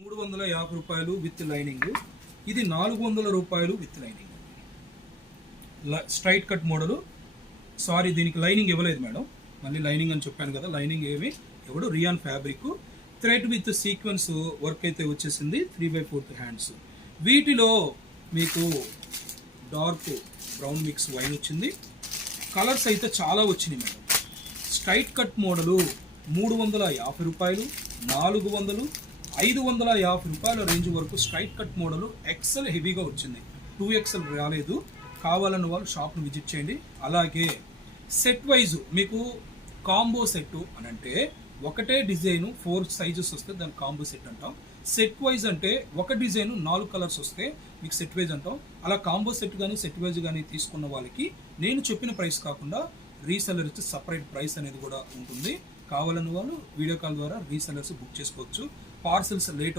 350 రూపాయలు with lining. ఇది 400 రూపాయలు with lining. Straight cut model. Sorry, దీనికి లైనింగ్ ఇవ్వలేదు మేడం. మళ్ళీ లైనింగ్ అని చెప్పాను కదా, లైనింగ్ ఏమి ఎవడు rayon fabric. Thread with sequence work అయితే వచ్చేసింది. 3/4 హ్యాండ్స్. వీటిలో మీకు డార్క్ బ్రౌన్ మిక్స్ వైన్ వచ్చింది. కలర్స్ అయితే చాలా వచ్చినాయి మేడం. స్ట్రైట్ కట్ మోడలు 350 రూపాయలు, 400, 550 రూపాయల రేంజ్ వరకు స్ట్రైట్ కట్ మోడల్ ఎక్సెల్ హెవీగా వచ్చింది. 2XL రాలేదు. కావాలన్న వాళ్ళు షాప్ను విజిట్ చేయండి. అలాగే సెట్ వైజ్ మీకు కాంబో సెట్ అని అంటే ఒకటే డిజైన్ 4 సైజెస్ వస్తే దాన్ని కాంబో సెట్ అంటాం. సెట్ వైజ్ అంటే ఒక డిజైన్ 4 కలర్స్ వస్తే మీకు సెట్ వైజ్ అంటాం. అలా కాంబో సెట్ కానీ సెట్ వైజ్ కానీ తీసుకున్న వాళ్ళకి నేను చెప్పిన ప్రైస్ కాకుండా రీసెల్లర్ ఇచ్చి సపరేట్ ప్రైస్ అనేది కూడా ఉంటుంది. కావాలన్న వాళ్ళు వీడియో కాల్ ద్వారా రీసెల్లర్స్ బుక్ చేసుకోవచ్చు. పార్సల్స్ లేట్ అవుతుంది.